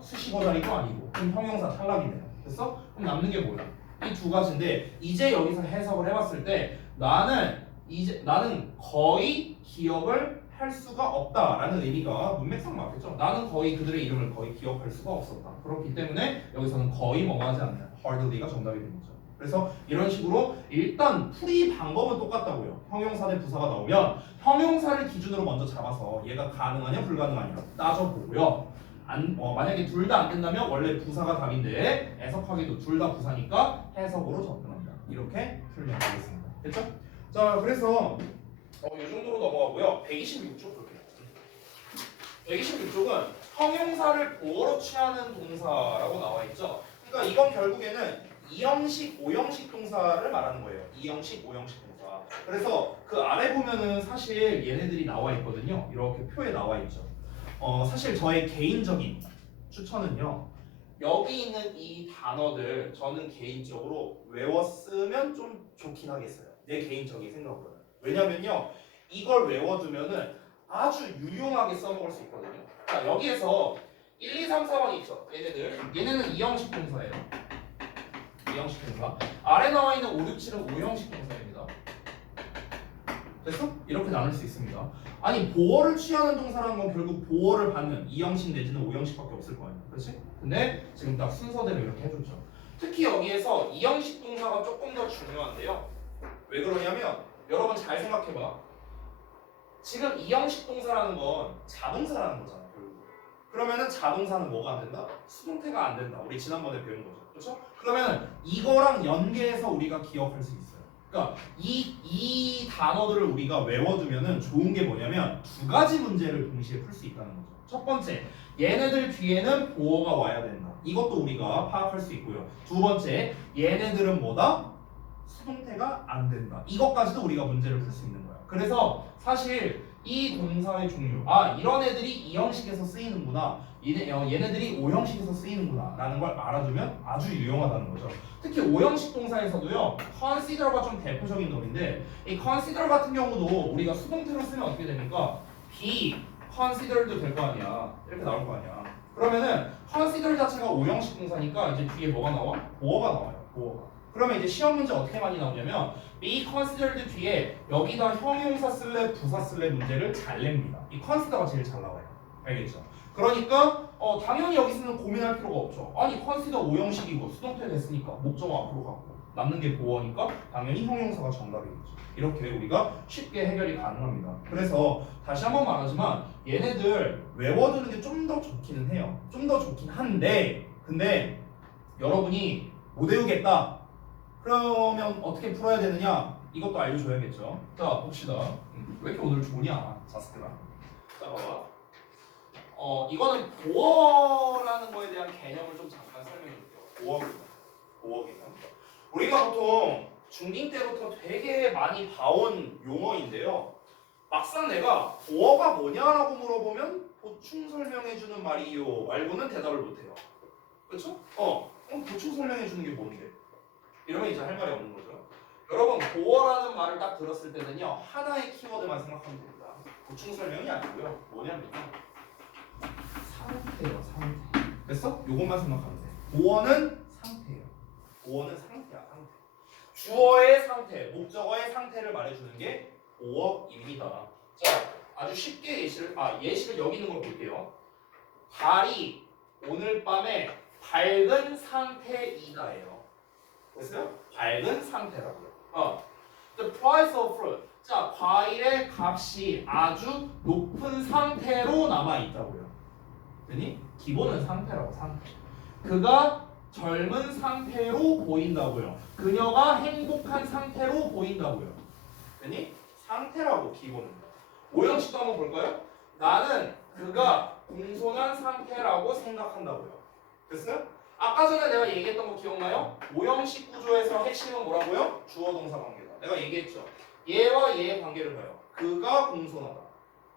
수식어 자리도 아니고 그럼 형용사 탈락이네요. 됐어? 그럼 남는 게 뭐야? 이 두 가지인데 이제 여기서 해석을 해봤을 때 나는 거의 기억을 할 수가 없다라는 의미가 문맥상 맞겠죠? 나는 거의 그들의 이름을 거의 기억할 수가 없었다. 그렇기 때문에 여기서는 거의 뭐가 하지 않나요? hardly가 정답이 되는 거죠. 그래서 이런 식으로 일단 풀이 방법은 똑같다고요. 형용사 대 부사가 나오면 형용사를 기준으로 먼저 잡아서 얘가 가능하냐 불가능하냐 따져보고요. 만약에 둘 다 안 된다면 원래 부사가 답인데 해석하기도 둘 다 부사니까 해석으로 접근한다. 이렇게 풀면 되겠습니다. 됐죠? 자, 그래서 이 정도로 넘어가고요. 126쪽 볼게요. 126쪽은 형용사를 보어로 취하는 동사라고 나와 있죠. 그러니까 이건 결국에는 2형식, 5형식 동사를 말하는 거예요. 2형식, 5형식 동사. 그래서 그 아래 보면은 사실 얘네들이 나와 있거든요. 이렇게 표에 나와 있죠. 사실 저의 개인적인 추천은요. 여기 있는 이 단어들 저는 개인적으로 외웠으면 좀 좋긴 하겠어요. 내 개인적인 생각으로는. 왜냐면요. 이걸 외워두면은 아주 유용하게 써먹을 수 있거든요. 자, 여기에서 1, 2, 3, 4번 있죠. 얘네는 2형식 동사예요. 2형식 동사. 아래 나와 있는 5, 6, 7은 5형식 동사입니다. 됐어? 이렇게 나눌 수 있습니다. 아니 보어를 취하는 동사라는 건 결국 보어를 받는 2형식 내지는 5형식밖에 없을 거 아니야. 그렇지? 근데 지금 딱 순서대로 이렇게 해줬죠. 특히 여기에서 2형식 동사가 조금 더 중요한데요. 왜 그러냐면 여러분 잘 생각해봐. 지금 2형식 동사라는 건 자동사라는 거잖아. 결국. 그러면은 자동사는 뭐가 안 된다? 수동태가 안 된다. 우리 지난번에 배운 거죠. 그렇죠? 그러면 이거랑 연계해서 우리가 기억할 수 있어요. 그러니까 이 단어들을 우리가 외워두면은 좋은 게 뭐냐면 두 가지 문제를 동시에 풀 수 있다는 거죠. 첫 번째, 얘네들 뒤에는 보어가 와야 된다. 이것도 우리가 파악할 수 있고요. 두 번째, 얘네들은 뭐다? 수동태가 안 된다. 이것까지도 우리가 문제를 풀 수 있는 거야. 그래서 사실 이 동사의 종류, 이런 애들이 이 형식에서 쓰이는구나. 얘네들이 5형식에서 쓰이는구나 라는 걸 알아두면 아주 유용하다는 거죠. 특히 5형식 동사에서도요 consider가 좀 대표적인 놈인데 이 consider 같은 경우도 우리가 수동태로 쓰면 어떻게 됩니까? be considered도 될 거 아니야. 이렇게 나올 거 아니야. 그러면은 consider 자체가 5형식 동사니까 이제 뒤에 뭐가 나와? 보어가 나와요. 보어가. 그러면 이제 시험 문제 어떻게 많이 나오냐면 be considered 뒤에 여기다 형용사 쓸래 부사 쓸래 문제를 잘 냅니다. 이 consider가 제일 잘 나와요. 알겠죠? 그러니까 당연히 여기서는 고민할 필요가 없죠. 아니 consider 5형식이고 수동태 됐으니까 목적어 앞으로 가고 남는 게 보어니까 당연히 형용사가 정답이겠죠. 이렇게 우리가 쉽게 해결이 가능합니다. 그래서 다시 한번 말하지만 얘네들 외워두는 게 좀 더 좋기는 해요. 좀 더 좋긴 한데 근데 여러분이 못 외우겠다. 그러면 어떻게 풀어야 되느냐? 이것도 알려줘야겠죠. 자 봅시다. 왜 이렇게 오늘 좋냐 자스크가. 자 봐봐. 이거는 보어라는 거에 대한 개념을 좀 잠깐 설명해 줄게요. 보어 개념. 우리가 보통 중딩 때부터 되게 많이 봐온 용어인데요. 막상 내가 보어가 뭐냐라고 물어보면 보충 설명해 주는 말이요 말고는 대답을 못 해요. 그렇죠? 보충 설명해 주는 게 뭔데? 이러면 이제 할 말이 없는 거죠. 여러분 보어라는 말을 딱 들었을 때는요 하나의 키워드만 생각하면 됩니다. 보충 설명이 아니고요. 뭐냐면 상태예요, 상태. 됐어? 요것만 생각하면 돼. 보어는 상태예요. 보어는 상태야, 상태. 주어의 상태, 목적어의 상태를 말해주는 게 보어입니다. 자, 아주 쉽게 예시를 여기 있는 걸 볼게요. 달이 오늘 밤에 밝은 상태이다예요. 됐어요? 밝은 상태라고요. The price of fruit. 자, 과일의 값이 아주 높은 상태로 남아 있다고요. 그니 기본은 상태라고 상태. 그가 젊은 상태로 보인다고요. 그녀가 행복한 상태로 보인다고요. 그니 상태라고 기본은. 5형식도 한번 볼까요? 나는 그가 공손한 상태라고 생각한다고요. 됐어요? 아까 전에 내가 얘기했던 거 기억나요? 5형식 구조에서 핵심은 뭐라고요? 주어 동사 관계다. 내가 얘기했죠. 얘와 얘의 관계를 봐요. 그가 공손하다.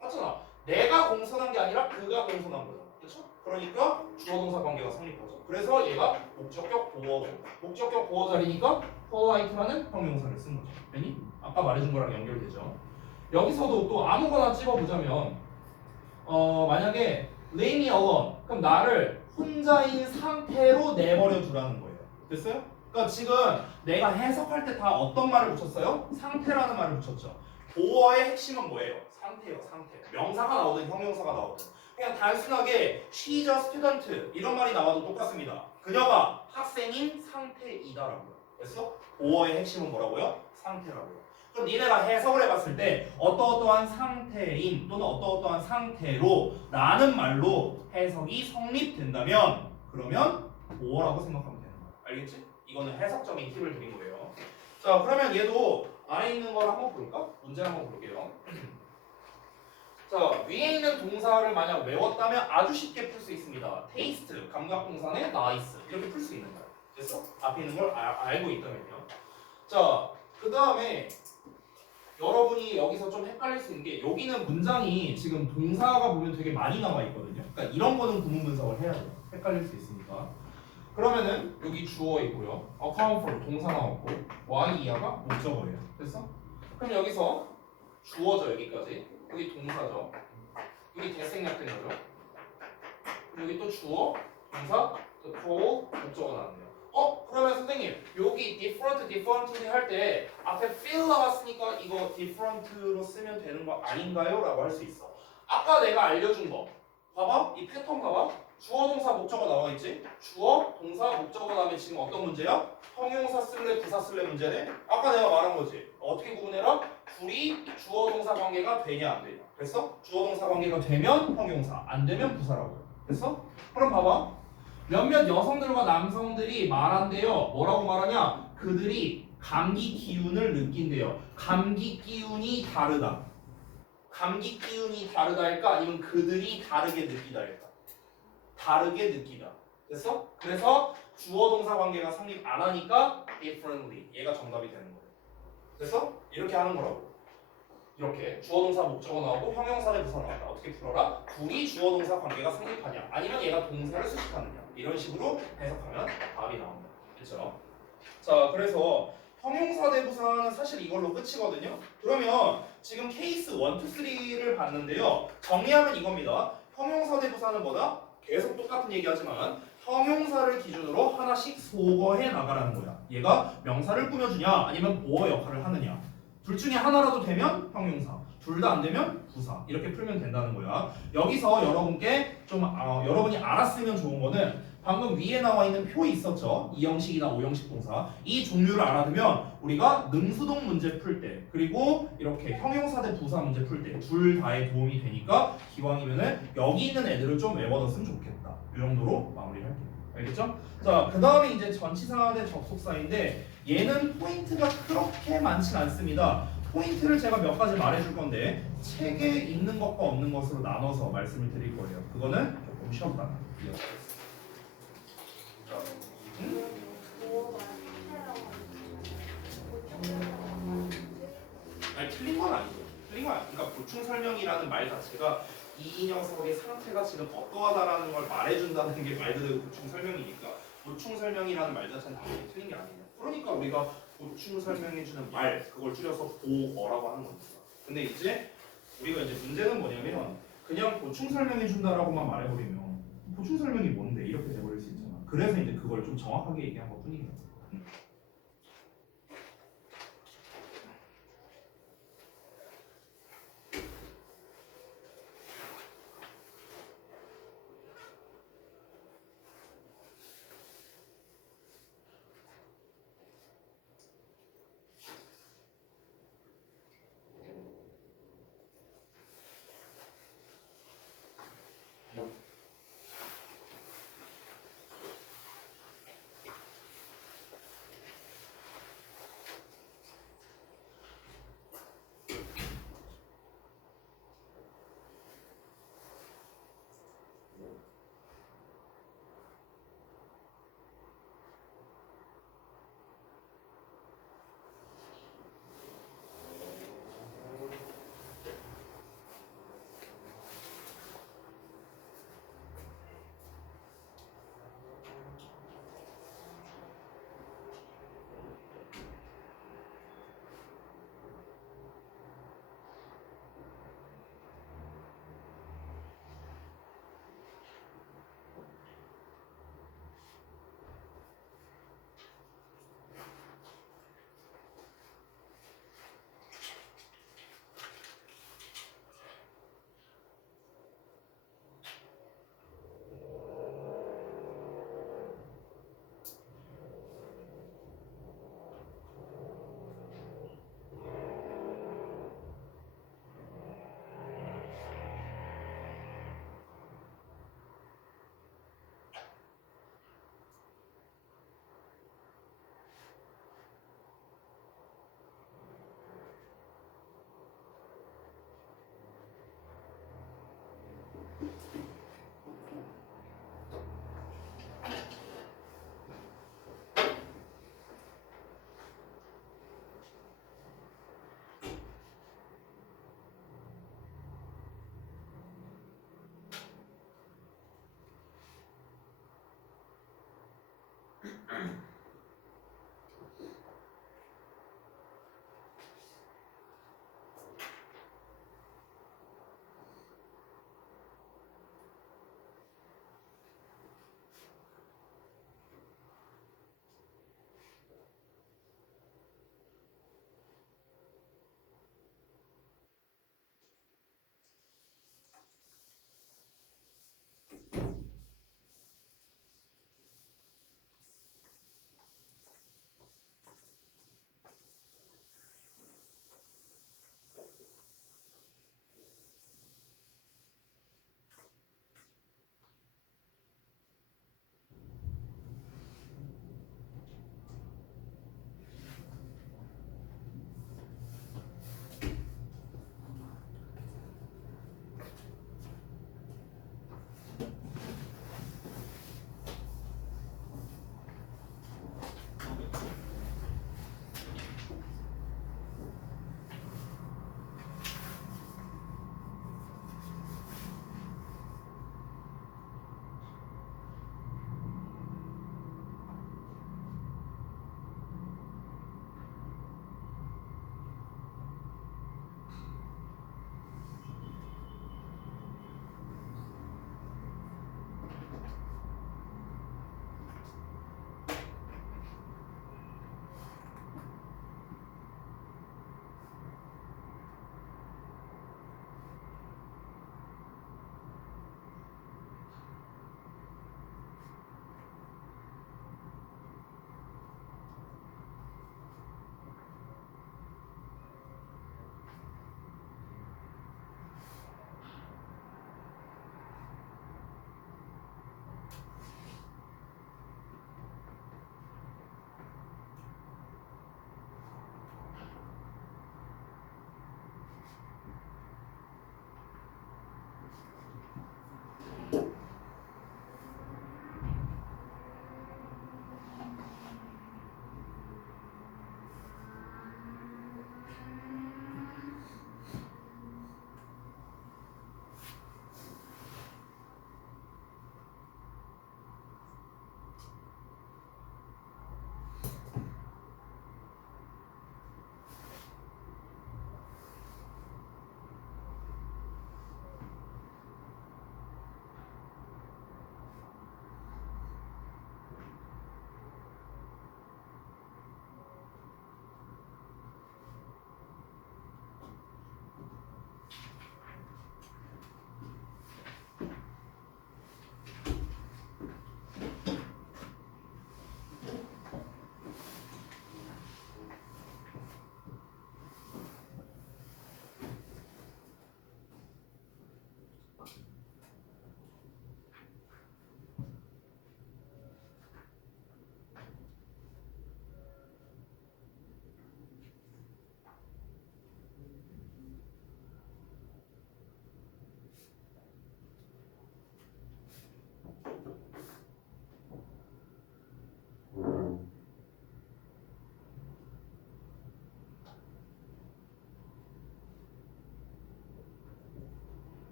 맞잖아. 내가 공손한 게 아니라 그가 공손한 거죠. 그렇죠? 그러니까 주어 동사 관계가 성립하죠. 그래서 얘가 목적격 보어. 목적격 보어 자리니까 polite라는 형용사를 쓴 거죠. 괜히 아까 말해준 거랑 연결되죠. 여기서도 또 아무거나 찝어보자면 만약에 leave me alone. 그럼 나를 혼자인 상태로 내버려 두라는 거예요. 됐어요? 그러니까 지금 내가 해석할 때 다 어떤 말을 붙였어요? 상태라는 말을 붙였죠. 보어의 핵심은 뭐예요? 상태예요, 상태. 명사가 나오든 형용사가 나오든. 그냥 단순하게 she's a student 이런 말이 나와도 똑같습니다. 그녀가 학생인 상태이다라고요. 됐어? 보어의 핵심은 뭐라고요? 상태라고요. 그럼 니네가 해석을 해봤을 때 어떠어떠한 상태인 또는 어떠어떠한 상태로 라는 말로 해석이 성립된다면 그러면 보어라고 생각하면 되는 거야. 알겠지? 이거는 해석적인 팁을 드린 거예요. 자, 그러면 얘도 안에 있는 걸 한번 볼까? 문제 한번 볼게요. 자, 위에 있는 동사를 만약 외웠다면 아주 쉽게 풀 수 있습니다. taste, 감각동사네 nice 이렇게 풀 수 있는 거야. 됐어? 앞에 있는 걸 알고 있다면요. 자, 그 다음에 여러분이 여기서 좀 헷갈릴 수 있는 게 여기는 문장이 지금 동사가 보면 되게 많이 나와 있거든요. 그러니까 이런 거는 구문 분석을 해야 돼요. 헷갈릴 수 있으니까. 그러면은 여기 주어 있고요. account for 동사 나왔고 y 이하가 목적어예요. 됐어? 그럼 여기서 주어죠 여기까지. 여기 동사죠. 여기 대생략된 거죠. 여기 또 주어, 동사, 또 call, 목적어 나왔네요. 그러면 선생님 여기 differently 할 때 앞에 feel 나왔으니까 이거 different로 쓰면 되는 거 아닌가요? 라고 할 수 있어. 아까 내가 알려준 거 봐봐 이 패턴 봐봐. 주어, 동사, 목적어 나와 있지? 주어, 동사, 목적어 다음에 지금 어떤 문제야? 형용사 쓸래, 부사 쓸래 문제네? 아까 내가 말한 거지. 어떻게 구분해라? 둘이 주어, 동사 관계가 되냐 안 되냐. 됐어? 주어, 동사 관계가 되면 형용사, 안 되면 부사라고요. 됐어? 그럼 봐봐. 몇몇 여성들과 남성들이 말한대요. 뭐라고 말하냐? 그들이 감기 기운을 느낀대요. 감기 기운이 다르다. 감기 기운이 다르다 할까? 아니면 그들이 다르게 느끼다 할까? 다르게 느끼다. 됐어? 그래서 주어 동사 관계가 성립 안 하니까 differently 얘가 정답이 되는 거예요. 됐어? 이렇게 하는 거라고. 이렇게 주어 동사 목적어 나오고 형용사 대 부사 나왔다. 어떻게 풀어라? 둘이 주어 동사 관계가 성립하냐 아니면 얘가 동사를 수식하느냐 이런 식으로 해석하면 답이 나옵니다. 그렇죠? 자, 그래서 형용사 대 부사는 사실 이걸로 끝이거든요. 그러면 지금 케이스 1, 2, 3를 봤는데요. 정리하면 이겁니다. 형용사 대 부사는 뭐다? 계속 똑같은 얘기하지만 형용사를 기준으로 하나씩 소거해 나가라는 거야. 얘가 명사를 꾸며주냐 아니면 보어 역할을 하느냐. 둘 중에 하나라도 되면 형용사, 둘 다 안 되면 부사 이렇게 풀면 된다는 거야. 여기서 여러분께 좀 여러분이 알았으면 좋은 거는 방금 위에 나와 있는 표 있었죠? 2형식이나 5형식 동사 이 종류를 알아두면 우리가 능수동 문제 풀 때 그리고 이렇게 형용사 대 부사 문제 풀 때 둘 다에 도움이 되니까 기왕이면은 여기 있는 애들을 좀 외워뒀으면 좋겠다. 이 정도로 마무리할게요. 알겠죠? 자, 그 다음에 이제 전치사 대 접속사인데 얘는 포인트가 그렇게 많진 않습니다. 포인트를 제가 몇 가지 말해줄 건데 책에 있는 것과 없는 것으로 나눠서 말씀을 드릴 거예요. 그거는 조금 쉬었다가 이어가겠습니다. 아니 틀린 건 아니죠. 틀린 건 아니죠. 그러니까 보충 설명이라는 말 자체가 이 녀석의 상태가 지금 어떠하다라는 걸 말해준다는 게 말 그대로 보충 설명이니까 보충 설명이라는 말 자체는 당연히 틀린 게 아니에요. 그러니까 우리가 보충 설명해주는 말 그걸 줄여서 보어라고 하는 겁니다. 근데 이제 우리가 이제 문제는 뭐냐면 그냥 보충 설명해준다라고만 말해버리면 보충 설명이 뭔데 이렇게 돼버릴 수 있잖아. 그래서 이제 그걸 좀 정확하게 얘기한 것 뿐이에요.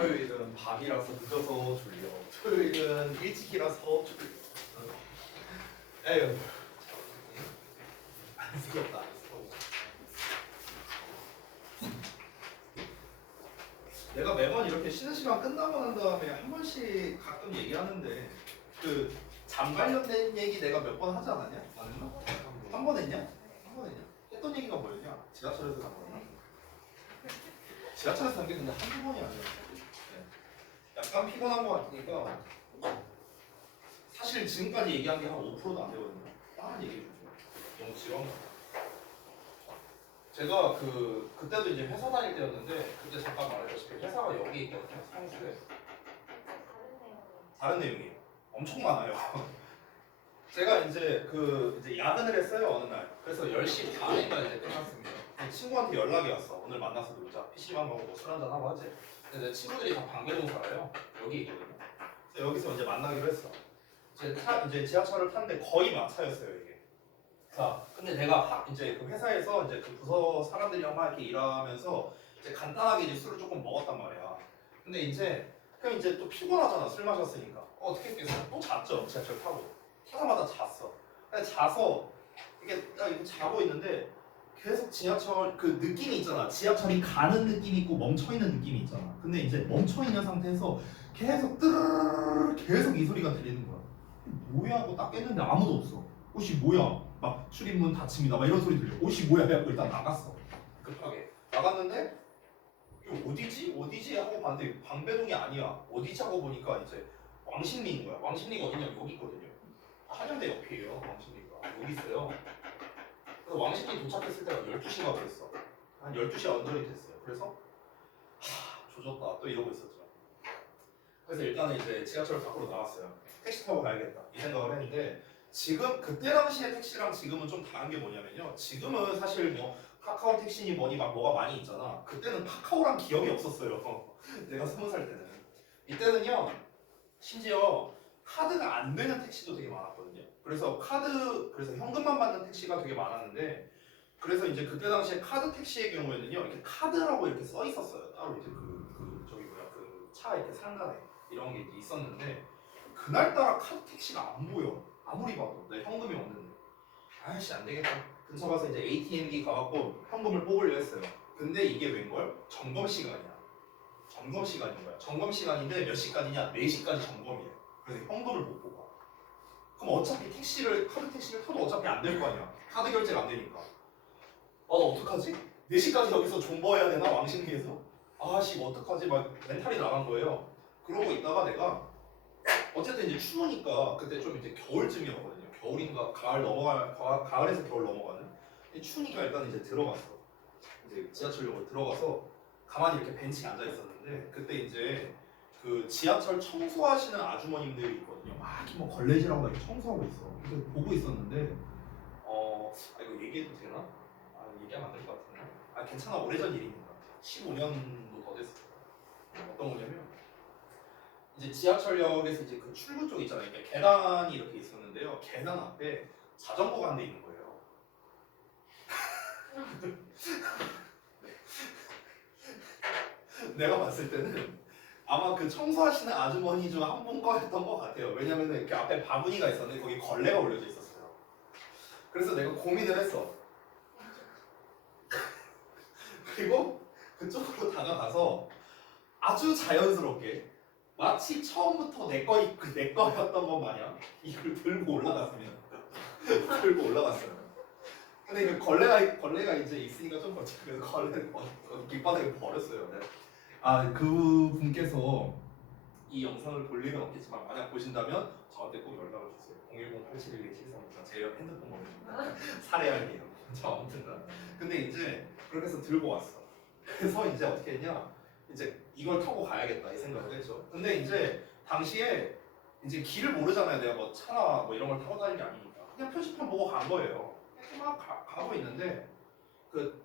화요일은 밤이라서 늦어서 졸려. 토요일은 일찍이라서 졸려. 에휴. 안 쓰겠다. 내가 매번 이렇게 쉬는 시간 끝나고 난 다음에 한 번씩 가끔 얘기하는데 그 잠 관련된 얘기 내가 몇 번 하지 않았냐? 안 했나? 한 번 했냐? 한 번 했냐? 했던 얘기가 뭐였냐? 지하철에서 간 거였나? 지하철에서 간 게 근데 한두 번이 아니었어. 네. 약간 피곤한 거 같으니까 사실 지금까지 얘기한 게 한 5%도 안 되거든요. 다른 얘기해 주세요. 너무 지루한 거 같아요. 제가 그때도 이제 회사 다닐 때였는데 그때 잠깐 말했다시피 회사가 여기 있거든요. 성수에. 다른 내용이에요. 엄청 많아요. 제가 이제 이제 야근을 했어요 어느 날. 그래서 10시 반인가 이제 끝났습니다. 친구한테 연락이 왔어. 오늘 만나서 놀자. PC방 가고 뭐술 한잔 하고 하지. 근데 내 친구들이 다 방배동 살아요. 여기 있거든요. 그래서 여기서 이제 만나기로 했어. 이제 지하철을 탔는데 거의 막차였어요 이게. 자, 근데 내가 이제 그 회사에서 이제 그 부서 사람들이랑 막 이렇게 일하면서 이제 간단하게 이제 술을 조금 먹었단 말이야. 근데 이제 그럼 이제 또 피곤하잖아 술 마셨으니까. 어떻게 했겠어? 또 잤죠 지하철 타고. 타자마자 잤어. 근데 자서 이게 딱 이거 자고 있는데 계속 지하철 그 느낌이 있잖아. 지하철이 가는 느낌이 있고 멈춰 있는 느낌이 있잖아. 근데 이제 멈춰 있는 상태에서 계속 뜨르르르 계속 이 소리가 들리는 거야. 뭐야 하고 딱 깼는데 아무도 없어. 옷이 뭐야? 막 출입문 닫힙니다. 막 이런 소리 들려. 옷이 뭐야? 해갖고 일단 나갔어. 급하게 나갔는데 이거 어디지? 어디지? 하고 봤는데 방배동이 아니야. 어디지? 하고 보니까 이제 왕십리인 거야. 왕십리가 어디냐면 여기 있거든요. 한양대 옆이에요. 왕십리가 여기 있어요. 그래서 왕십리 도착했을 때가 12시가 그랬어. 한 12시 언저리 됐어요. 그래서 조졌다 또 이러고 있었죠. 그래서 일단은 이제 지하철 밖으로 나왔어요. 택시 타고 가야겠다 이 생각을 했는데 지금 그때 당시의 택시랑 지금은 좀 다른 게 뭐냐면요. 지금은 사실 뭐 카카오 택시니 뭐니 막 뭐가 많이 있잖아. 그때는 카카오란 기억이 없었어요. 내가 20살 때는. 이때는요. 심지어 카드가 안 되는 택시도 되게 많았거든요. 그래서 현금만 받는 택시가 되게 많았는데 그래서 이제 그때 당시에 카드 택시의 경우에는요. 이렇게 카드라고 이렇게 써 있었어요. 따로 이렇게 저기 뭐야 그 차 이렇게 상단에 이런 게 있었는데 그날따라 카드 택시가 안 보여. 아무리 봐도 내 현금이 없는데 아이씨 안 되겠다. 근처 가서 이제 ATM기 가갖고 현금을 뽑으려 했어요. 근데 이게 웬걸? 점검 시간이야. 점검 시간인 거야. 점검 시간인데 몇 시까지냐? 4시까지 점검이에요. 그래서 현금을 못 뽑아. 그럼 어차피 카드 택시를 타도 어차피 안 될 거 아니야. 카드 결제가 안 되니까. 나 어떡하지? 4시까지 여기서 존버해야 되나? 왕십리에서? 아씨 어떡하지? 막 멘탈이 나간 거예요. 그러고 있다가 내가 어쨌든 이제 추우니까 그때 좀 이제 겨울쯤이었거든요. 겨울인가 가을에서 겨울 넘어가는. 추우니까 일단 이제 들어갔어. 이제 지하철역으로 들어가서 가만히 이렇게 벤치에 앉아 있었는데 그때 이제 그 지하철 청소하시는 아주머님들이 있거든요. 막 이렇게 뭐 걸레질하고 이렇게 청소하고 있어. 그래서 보고 있었는데 이거 얘기해도 되나? 얘기하면 안 될 것 같은데. 괜찮아 오래전 일이니까 15년도 더 됐어. 어떤 거냐면 이제 지하철역에서 이제 그 출구 쪽 있잖아요. 그러니까 계단이 이렇게 있었는데요. 계단 앞에 자전거가 한 대 있는 거예요. 내가 봤을 때는 아마 그 청소하시는 아주머니 중 한 분 거였던 것 같아요. 왜냐면 이렇게 앞에 바구니가 있었는데 거기 걸레가 올려져 있었어요. 그래서 내가 고민을 했어. 그리고 그쪽으로 다가가서 아주 자연스럽게 마치 처음부터 내 거였던 것 마냥 이걸 들고 올라갔으면 들고 올라갔어요. 근데 그 걸레가 이제 있으니까 좀 그렇지. 그래서 걸레를 길바닥에 버렸어요. 네. 그 분께서 이 영상을 볼 일은 없겠지만 만약 보신다면 저한테 꼭 연락을 주세요. 010-8712-7394 제 핸드폰 번호입니다. 살해할게요. 아무튼간. 근데 이제 그렇게 해서 들고 왔어. 그래서 이제 어떻게 했냐? 이제 이걸 타고 가야겠다 이 생각을 했죠. 근데 이제 당시에 이제 길을 모르잖아요. 내가 뭐 차나 뭐 이런 걸 타고 다니는 게 아니니까 그냥 표지판 보고 간 거예요. 이렇게 막 가고 있는데 그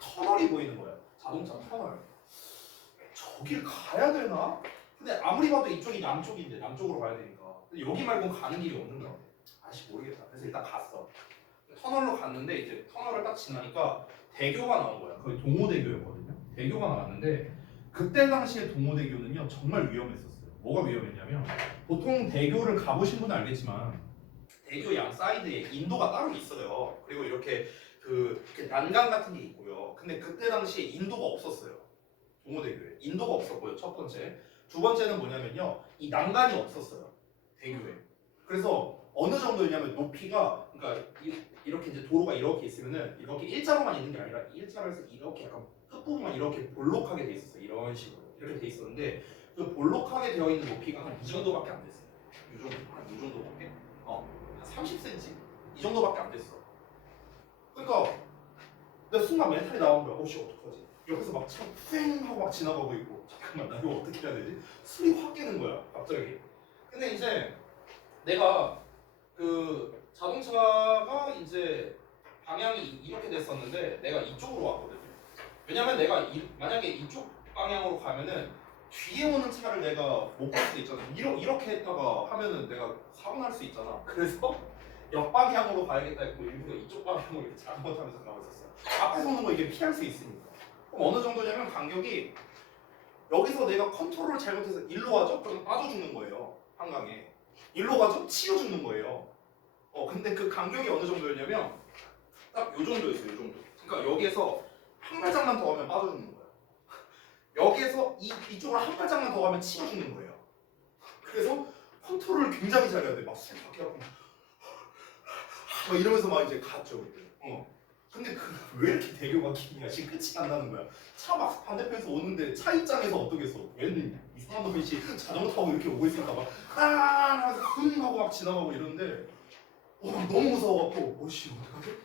터널이 보이는 거예요. 자동차 터널. 저길 가야 되나? 근데 아무리 봐도 이쪽이 남쪽인데 남쪽으로 가야 되니까 근데 여기 말고 가는 길이 없는 거 같아. 아씨 모르겠다. 그래서 일단 갔어. 터널로 갔는데 이제 터널을 딱 지나니까 대교가 나온 거야. 거기 동호대교였거든요. 대교가 나왔는데 그때 당시에 동호대교는요 정말 위험했었어요. 뭐가 위험했냐면 보통 대교를 가보신 분은 알겠지만 대교 양 사이드에 인도가 따로 있어요. 그리고 이렇게 이렇게 난간 같은 게 있고요. 근데 그때 당시에 인도가 없었어요. 동호대교에 인도가 없었고요. 첫 번째. 두 번째는 뭐냐면요. 이 난간이 없었어요. 대교에. 그래서 어느 정도냐면 높이가 그러니까 이렇게 이제 도로가 이렇게 있으면은 이렇게 일자로만 있는 게 아니라 일자로에서 이렇게 약간 끝부분만 이렇게 볼록하게 돼 있었어요. 이런 식으로 이렇게 돼 있었는데 그 볼록하게 되어 있는 높이가 한 이 정도밖에 안 됐어요. 이 정도 한 이 정도밖에. 한 30cm 이 정도밖에 안 됐어. 그러니까 내가 순간 멘탈이 나온 거야. 어씨 어떡하지? 옆에서 막 차 휑 하고 막 지나가고 있고 잠깐만 나 이거 어떻게 해야 되지? 술이 확 깨는 거야 갑자기. 근데 이제 내가 그 자동차가 이제 방향이 이렇게 됐었는데 내가 이쪽으로 왔거든요. 왜냐면 내가 만약에 이쪽 방향으로 가면은 뒤에 오는 차를 내가 못 볼 수도 있잖아. 이렇게 했다가 하면은 내가 사고 날 수 있잖아. 그래서 역방향으로 가야겠다 했고 일부러 이쪽 방향으로 이렇게 자전거 타면서 가고 있었어요. 앞에서 오는 거 이게 피할 수 있으니까. 그럼 어느 정도냐면 간격이 여기서 내가 컨트롤을 잘못해서 일로 가죠? 그럼 빠져 죽는 거예요. 한강에. 일로 가죠? 치여 죽는 거예요. 근데 그 간격이 어느 정도였냐면 딱 요 정도였어요. 요 정도. 그러니까 여기에서 한 발짝만 더 가면 빠져 죽는 거예요. 여기에서 이쪽으로 한 발짝만 더 가면 치여 죽는 거예요. 그래서 컨트롤을 굉장히 잘해야 돼. 막 술 밖에 막 이러면서 막 이제 갔죠. 그때. 근데 왜 이렇게 대교가 기냐? 지금 끝이 안 나는 거야. 차 막 반대편에서 오는데 차 입장에서 어떠겠어? 얘는 이상한 놈이 자전거 타고 이렇게 오고 있으니까 막 하면서 흥 하고 막 지나가고 이러는데 너무 무서워갖고 뭐씨 어떡하지?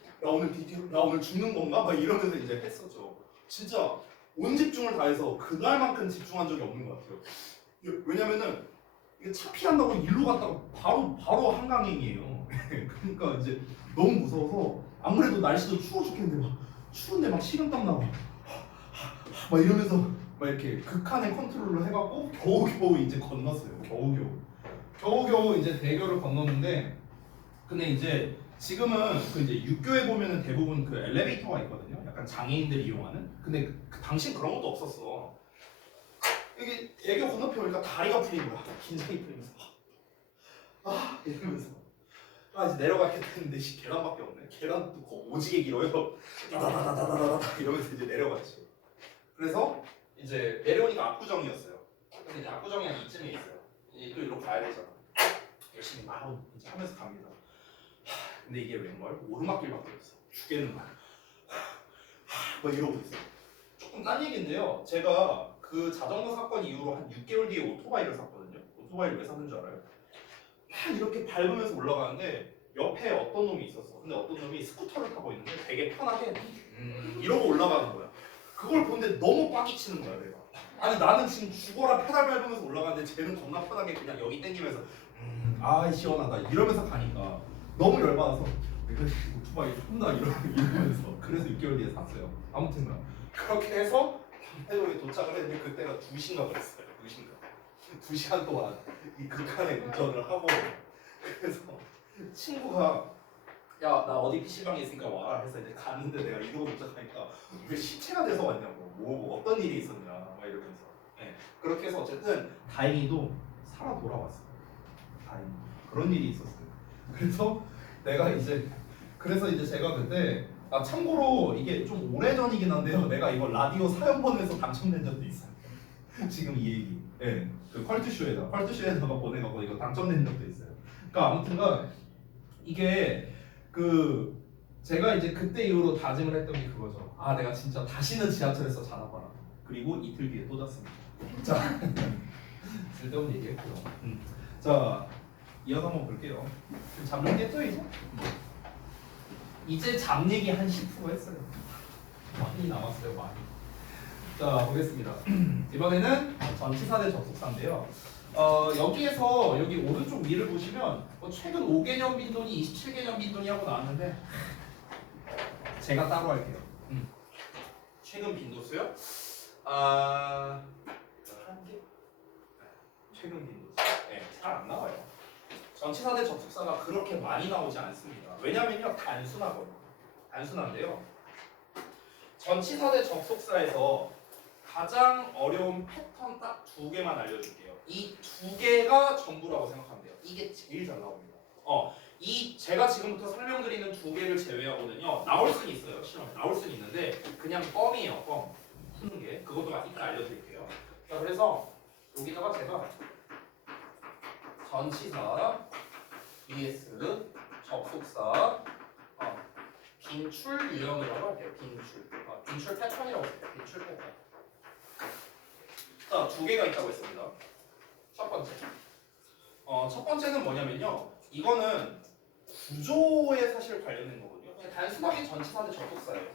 나 오늘 죽는 건가? 막 이러면서 이제 했었죠. 진짜 온 집중을 다해서 그날만큼 집중한 적이 없는 것 같아요. 왜냐면은 이게 차 피한다고 일로 갔다가 바로 한강행이에요. 그러니까 이제 너무 무서워서 안 그래도 날씨도 추워 죽겠는데 막 추운데 막 식은땀 나고 막 이러면서 막 이렇게 극한의 컨트롤을 해갖고 겨우겨우 이제 건넜어요. 겨우겨우 이제 대교를 건넜는데 근데 이제 지금은 그 이제 육교에 보면은 대부분 그 엘리베이터가 있거든요. 약간 장애인들이 이용하는. 근데 당시 그런 것도 없었어. 이게 대교 건너편이니까 다리가 풀린 거야. 긴장이 풀리면서 이러면서 이제 내려가겠다 했는데 계단밖에 없네. 계단도 오지게 길어요. 다다다다다다다 이러면서 이제 내려갔지. 그래서 이제 내려오니까 압구정이었어요. 근데 이제 압구정이 한 이쯤에 있어요. 이제 또 이리로 가야 되잖아. 열심히 막 이제 하면서 갑니다. 근데 이게 웬걸 오르막길밖에 없어. 죽겠는 거야. 막 이러고 있어. 조금 딴 얘기인데요. 제가 그 자전거 사건 이후로 한 6개월 뒤에 오토바이를 샀거든요. 오토바이를 왜 샀는 줄 알아요? 막 이렇게 밟으면서 올라가는데 옆에 어떤 놈이 있었어. 근데 어떤 놈이 스쿠터를 타고 있는데 되게 편하게 이러고 올라가는 거야. 그걸 보는데 너무 빡이 치는 거야 내가. 아니 나는 지금 죽어라 페달 밟으면서 올라가는데 쟤는 겁나 편하게 그냥 여기 땡기면서 시원하다 이러면서 가니까 너무 열받아서 내가 오토바이 존나 이러면서 그래서 6개월 뒤에 샀어요. 아무튼 그렇게 해서 태국에 도착을 했는데 그때가 2시인가 그랬어요. 2시간 동안 이 극한의 운전을 하고 그래서 친구가 야 나 어디 PC방에 있으니까 와라 해서 이제 갔는데 내가 이러고 도착하니까 왜 시체가 돼서 왔냐고 뭐 어떤 일이 있었냐 막 이러면서 그렇게 해서 어쨌든 다행히도 살아 돌아왔어요. 다행히 그런 일이 있었어요. 그래서 이제 제가 그때 참고로 이게 좀 오래전이긴 한데요. 내가 이거 라디오 사연번에서 당첨된 적도 있어요. 지금 이 얘기. 그 컬투쇼에다가 보내갖고 이거 당첨된 적도 있어요. 그러니까 아무튼간 이게 제가 이제 그때 이후로 다짐을 했던 게 그거죠. 내가 진짜 다시는 지하철에서 자나봐라. 그리고 이틀 뒤에 또 잤습니다. 자, 쓸데없는 얘기했고요. 자, 이어서 한번 볼게요. 잠 좀 깼죠 이제? 이제 잠 얘기 한 10% 했어요. 많이 남았어요, 많이. 자, 보겠습니다. 이번에는 전치사 대 접속사인데요. 여기에서 여기 오른쪽 위를 보시면 최근 5개년 빈돈이 27개년 빈돈이 하고 나왔는데 제가 따로 할게요. 최근 빈도수요? 한 개? 최근 빈도수. 잘 안 나와요. 전치사 대 접속사가 그렇게 많이 나오지 않습니다. 왜냐면요, 단순하거든요. 단순한데요. 전치사 대 접속사에서 가장 어려운 패턴 딱 두 개만 알려줄게요. 이 두 개가 전부라고 생각하면 돼요. 이게 제일 잘 나옵니다. 이 제가 지금부터 설명드리는 두 개를 제외하고는요 나올 수는 있어요. 시험에 나올 수는 있는데 그냥 껌이에요. 껌 푸는 게 그것도 이따 알려드릴게요. 자, 그래서 여기다가 제가 전치사 vs 접속사 빈출 유형이라고 할게요. 빈출 패턴이라고 할게요. 빈출 패턴. 자, 두 개가 있다고 했습니다. 첫 번째. 첫 번째는 뭐냐면요. 이거는 구조에 사실 관련된 거거든요. 그냥 단순하게 전치사 대 접속사예요.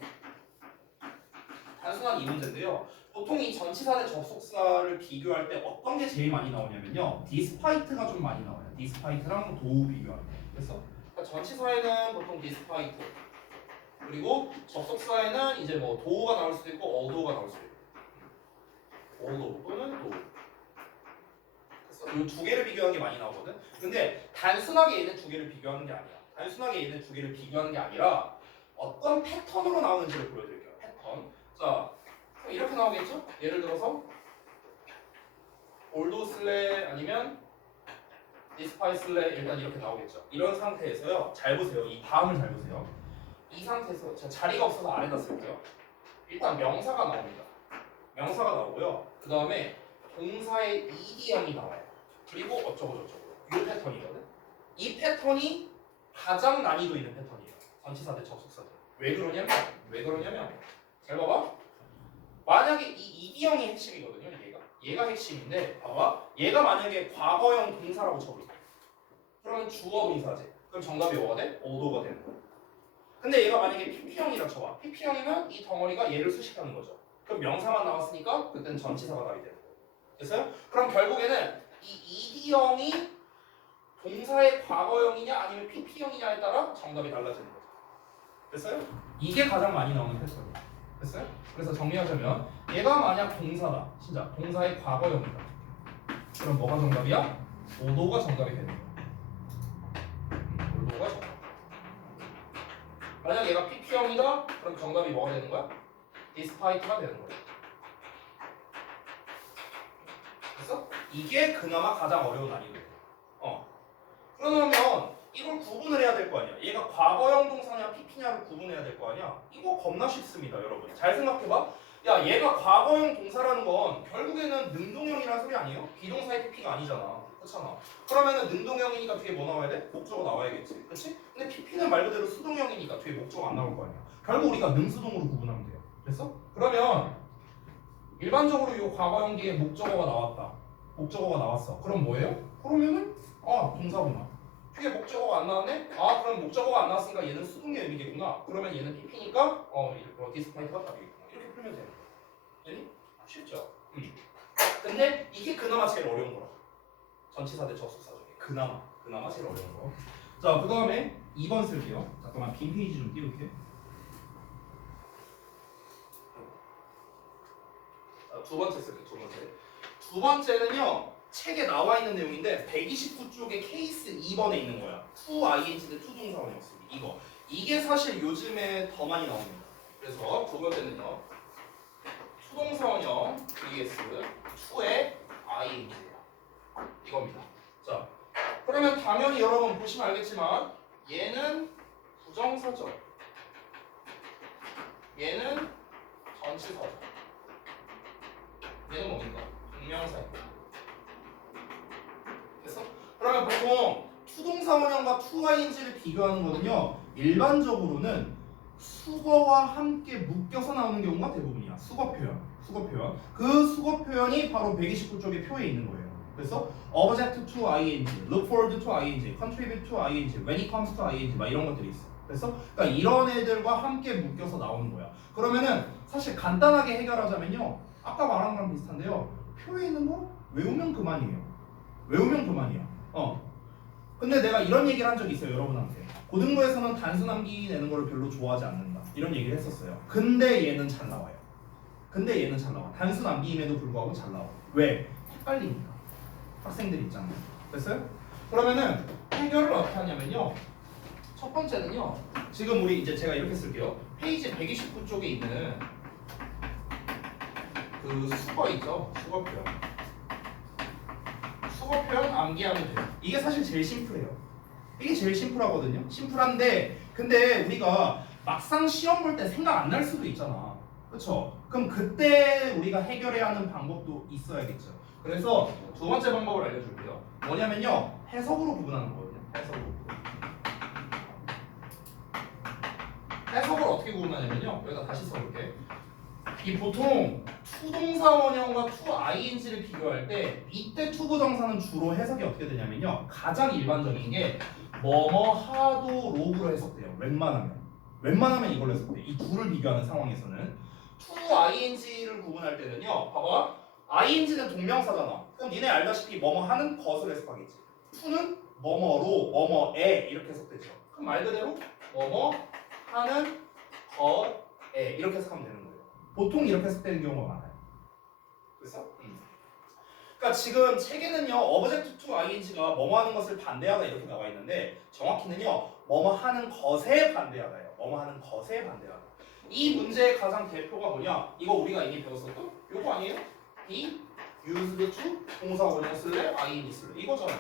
단순한 이 문제인데요. 보통 이 전치사 대 접속사를 비교할 때 어떤 게 제일 많이 나오냐면요. 디스파이트가 좀 많이 나와요. 디스파이트랑 도우 비교하는 거. 그래서 그러니까 전치사에는 보통 디스파이트 그리고 접속사에는 이제 뭐 도우가 나올 수도 있고 어도우가 나올 수도 있고 어도 또는 도우. 그래서 이 두 개를 비교하는 게 많이 나오거든. 근데 단순하게 얘네 두 개를 비교하는 게 아니야. 단순하게 얘네 두 개를 비교하는 게 아니라 어떤 패턴으로 나오는지를 보여드릴게요. 패턴. 자, 이렇게 나오겠죠? 예를 들어서 올도 쓸래 아니면 디스파이 쓸래 일단 이렇게 나오겠죠. 이런 상태에서요. 잘 보세요. 이 다음을 잘 보세요. 이 상태에서 제가 자리가 없어서 아래다 쓸게요. 일단 명사가 나옵니다. 명사가 나오고요. 그 다음에 동사의 ED형이 나와요. 그리고 어쩌고 저쩌고. 이 패턴이거든. 이 패턴이 가장 난이도 있는 패턴이에요. 전치사 대 접속사들. 왜 그러냐면 잘 봐봐. 만약에 이 ED형이 핵심이거든요. 얘가 핵심인데 봐봐. 얘가 만약에 과거형 동사라고 쳐볼게. 그러면 주어 동사지. 그럼 정답이 뭐가 돼? 어도가 되는 거야. 근데 얘가 만약에 PP형이라 쳐봐. PP형이면 이 덩어리가 얘를 수식하는 거죠. 그럼 명사만 나왔으니까 그때는 전치사가 답이 되는 거예요. 됐어요? 그럼 결국에는 이 ED형이 동사의 과거형이냐 아니면 PP형이냐에 따라 정답이 달라지는 거죠. 됐어요? 이게 가장 많이 나오는 패턴이에요. 됐어요? 그래서 정리하자면 얘가 만약 동사다. 진짜 동사의 과거형이다. 그럼 뭐가 정답이야? 오도가 정답이 되는 거야. 오도가 정답. 만약 얘가 PP형이다. 그럼 정답이 뭐가 되는 거야? 디스파이트가 되는 거야. 그래서 이게 그나마 가장 어려운 난이도예요. 그러면 이걸 구분을 해야 될 거 아니야. 얘가 과거형 동사냐 PP냐를 구분해야 될 거 아니야. 이거 겁나 쉽습니다, 여러분. 잘 생각해봐. 야, 얘가 과거형 동사라는 건 결국에는 능동형이라는 소리 아니에요? 비동사의 PP가 아니잖아. 그렇잖아. 그러면은 능동형이니까 뒤에 뭐 나와야 돼? 목적어 나와야겠지. 그렇지? 근데 PP는 말 그대로 수동형이니까 뒤에 목적어 안 나올 거 아니야. 결국 우리가 능수동으로 구분하면 돼요. 됐어? 그러면 일반적으로 이 과거형 뒤에 목적어가 나왔다. 목적어가 나왔어. 그럼 뭐예요? 그러면은 동사구나. 뒤에 목적어가 안 나왔네? 그럼 목적어가 안 나왔으니까 얘는 수동의 의미겠구나. 그러면 얘는 PP니까 디스파이트가 답이겠구나. 이렇게 풀면 되는 거야. 되니? 쉽죠? 근데 이게 그나마 제일 어려운 거라. 전치사 대 접속사 중에 그나마 제일 어려운 거. 자, 그 다음에 2번 쓸게요. 잠깐만 빈 페이지 좀 띄울게. 자, 두 번째 쓸게요. 두 번째는요. 책에 나와 있는 내용인데 129쪽에 케이스 2번에 있는 거야. to ing 대 to 동사원이었습니다. 이게 사실 요즘에 더 많이 나옵니다. 그래서 두 번째는요. to 동사원형 vs to의 ing예요. 이겁니다. 자, 그러면 당연히 여러분 보시면 알겠지만 얘는 부정사죠. 얘는 전치사죠. 얘는 뭡니까? 동명사입니다. 됐어? 그러면 보통 투동사원형과 투ing를 비교하는 거는요. 일반적으로는 수거와 함께 묶여서 나오는 경우가 대부분이야. 수거 표현. 그 수거 표현이 바로 129쪽의 표에 있는 거예요. 그래서 object to ing, look forward to ing, contribute to ing, when it comes to ing 막 이런 것들이 있어. 그래서 그러니까 이런 애들과 함께 묶여서 나오는 거야. 그러면은 사실 간단하게 해결하자면요. 아까 말한 거랑 비슷한데요. 표에 있는 거 외우면 그만이에요. 근데 내가 이런 얘기를 한 적이 있어요, 여러분한테. 고등부에서는 단순 암기 내는 거를 별로 좋아하지 않는다. 이런 얘기를 했었어요. 근데 얘는 잘 나와요. 단순 암기임에도 불구하고 잘 나와. 왜? 헷갈리니까. 학생들 입장에서. 됐어요? 그러면은 해결을 어떻게 하냐면요. 첫 번째는요. 지금 우리 이제 제가 이렇게 쓸게요. 페이지 129쪽에 있는 그 수거 있죠? 수거 표현. 수거 표현 암기하면 돼요. 이게 사실 제일 심플해요. 이게 제일 심플하거든요. 심플한데 근데 우리가 막상 시험 볼 때 생각 안 날 수도 있잖아. 그렇죠? 그럼 그때 우리가 해결해야 하는 방법도 있어야겠죠. 그래서 두 번째 방법을 알려줄게요. 뭐냐면요. 해석으로 구분하는 거거든요. 해석으로. 해석을 어떻게 구분하냐면요. 여기다 다시 써볼게. 이 보통 투동사 원형과 투 ing를 비교할 때 이때 투부정사는 주로 해석이 어떻게 되냐면요. 가장 일반적인 게 뭐뭐 하도 로그로 해석돼요. 웬만하면 이걸로 해석돼. 이 둘을 비교하는 상황에서는 투 ing를 구분할 때는요. 봐봐. ing는 동명사잖아. 그럼 니네 알다시피 뭐뭐 하는 것을 해석하겠지. 투는 뭐뭐로 뭐뭐에 이렇게 해석되죠. 그럼 말 그대로 뭐뭐 하는 것에 이렇게 해석하면 되는 거예요. 보통 이렇게 해석되는 경우가 많아요. 그래서 그러니까 지금 책에는요 object to ing가 뭐뭐 하는 것을 반대하다 이렇게 나와 있는데 정확히는요 뭐뭐 하는 것에 반대하다예요. 뭐뭐 하는 것에 반대하다. 이 문제의 가장 대표가 뭐냐? 이거 우리가 이미 배웠었던 요거 아니에요? be used to 동사 원형 쓸래 ing 쓸래 이거잖아요.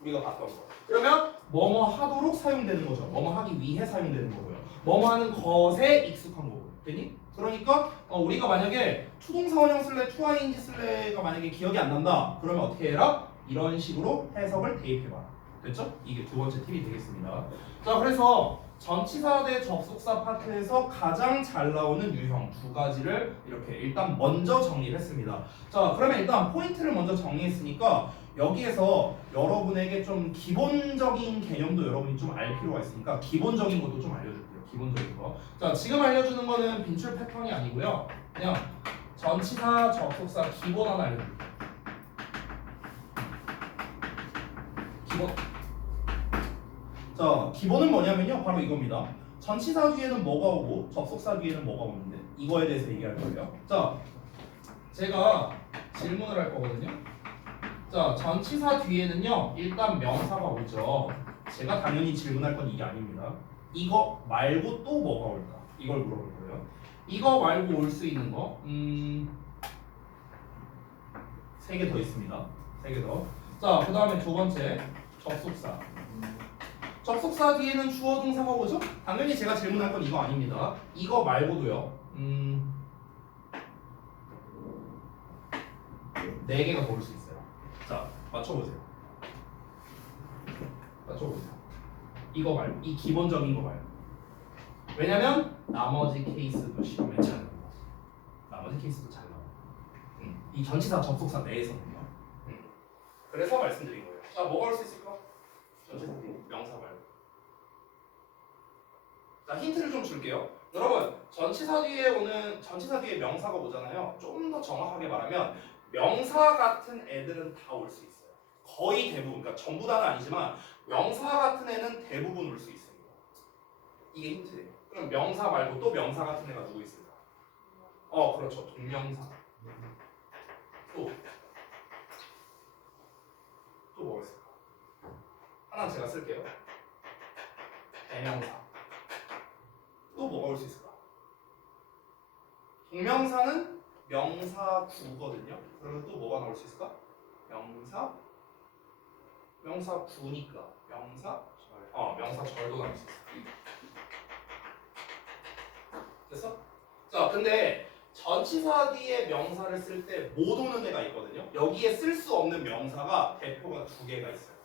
우리가 봤던 거. 그러면 뭐뭐 하도록 사용되는 거죠. 뭐뭐 하기 위해 사용되는 거고요. 뭐뭐 하는 것에 익숙한 거고요. 됐니? 그러니까 우리가 만약에 투동사 원형 쓸래 투 ing 쓸래가 만약에 기억이 안 난다. 그러면 어떻게 해라? 이런 식으로 해석을 대입해봐라. 됐죠? 이게 두 번째 팁이 되겠습니다. 자, 그래서 전치사 대 접속사 파트에서 가장 잘 나오는 유형 두 가지를 이렇게 일단 먼저 정리를 했습니다. 자, 그러면 일단 포인트를 먼저 정리했으니까 여기에서 여러분에게 좀 기본적인 개념도 여러분이 좀 알 필요가 있으니까 기본적인 것도 좀 알려줄게요. 기본적인 거. 자, 지금 알려주는 거는 빈출 패턴이 아니고요. 그냥 전치사, 접속사 기본 하나 알려줄게요. 기본. 자, 기본은 뭐냐면요. 바로 이겁니다. 전치사 뒤에는 뭐가 오고 접속사 뒤에는 뭐가 오는데 이거에 대해서 얘기할 거예요. 자, 제가 질문을 할 거거든요. 자, 전치사 뒤에는요. 일단 명사가 오죠. 제가 당연히 질문할 건 이게 아닙니다. 이거 말고 또 뭐가 올까? 이걸 물어볼 거예요. 이거 말고 올 수 있는 거, 3개 더 있습니다. 3개 더. 자, 그 다음에 두 번째 접속사. 접속사 뒤에는 주어 동사가 오죠? 당연히 제가 질문할 건 이거 아닙니다. 이거 말고도요. 4개가 더 올 수 있어요. 자, 맞춰보세요. 맞춰보세요. 이거 말고, 이 기본적인 거 말고. 왜냐면 나머지 케이스도 시험에 잘 나와요. 나머지 케이스도 잘 나와요. 이 전치사 접속사 내에서는요. 그래서 말씀드린 거예요. 자, 뭐가 올 수 있을까? 전치사 뒤에 명사 말고. 자, 힌트를 좀 줄게요. 여러분, 전치사 뒤에 명사가 오잖아요. 좀 더 정확하게 말하면 명사 같은 애들은 다 올 수 있어요. 거의 대부분, 그러니까 전부 다는 아니지만 명사 같은 애는 대부분 올 수 있습니다. 이게 힌트예요. 그럼 명사 말고 또 명사 같은 애가 누구 있을까? 그렇죠. 동명사. 또 뭐가 있을까? 하나 제가 쓸게요. 대명사. 또 뭐가 올 수 있을까? 동명사는 명사 구거든요. 그러면 또 뭐가 나올 수 있을까? 명사 구니까 명사 절도 나올 수 있어. 됐어? 자, 근데 전치사 뒤에 명사를 쓸 때 못 오는 애가 있거든요. 여기에 쓸 수 없는 명사가 대표가 2개가 있어요.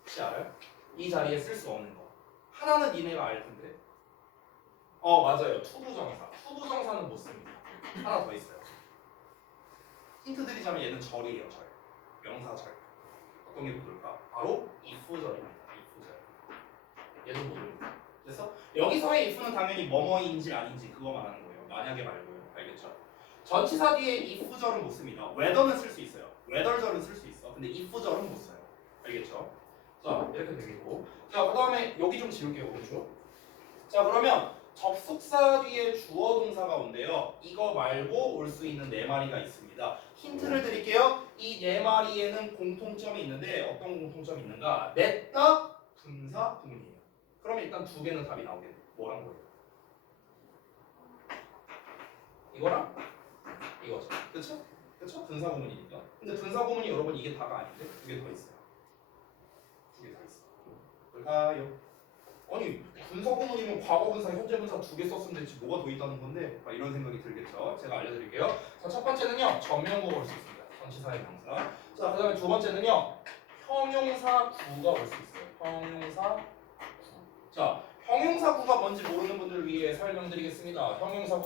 혹시 알아요? 이 자리에 쓸 수 없는 거. 하나는 니네가 알 텐데. 맞아요. 투부정사. 투부정사는 못 씁니다. 하나 더 있어요. 힌트 드리자면 얘는 절이에요. 절. 명사 절. 어떤 게 못 올까? 바로 if절입니다. if절. 얘도 못 올까? 그래서 여기서의 if는 당연히 뭐뭐인지 아닌지 그거 말하는 거예요. 만약에 말고요. 알겠죠? 전치사 뒤에 if절은 못 씁니다. whether는 쓸 수 있어요. whether절은 쓸 수 있어. 근데 if절은 못 써요. 알겠죠? 자, 이렇게 되겠고. 자, 그 다음에 여기 좀 지울게요. 오른쪽. 자, 그러면 접속사 뒤에 주어 동사가 온대요. 이거 말고 올 수 있는 4마리가 있습니다. 힌트를 드릴게요. 이 4마리에는 공통점이 있는데 어떤 공통점이 있는가? 냈다, 분사, 부문이에요. 그럼 일단 2개는 답이 나오겠네요. 뭐랑 뭐예요? 이거랑 이거죠. 그쵸? 그쵸? 분사구문이니까. 근데 분사구문이 여러분 이게 다가 아닌데 두 개 더 있어요. 두 개 더 있어. 뭘까요? 아니 분사구문이면 과거분사, 현재분사 두 개 썼으면 됐지 뭐가 더 있다는 건데 막 이런 생각이 들겠죠. 제가 알려드릴게요. 자, 첫 번째는요 전명구가 올 수 있습니다. 전치사의 명사. 자, 그다음에 두 번째는요 형용사 구가 올 수 있어요. 형용사 구. 자, 형용사 구가 뭔지 모르는 분들 위해 설명드리겠습니다. 형용사 구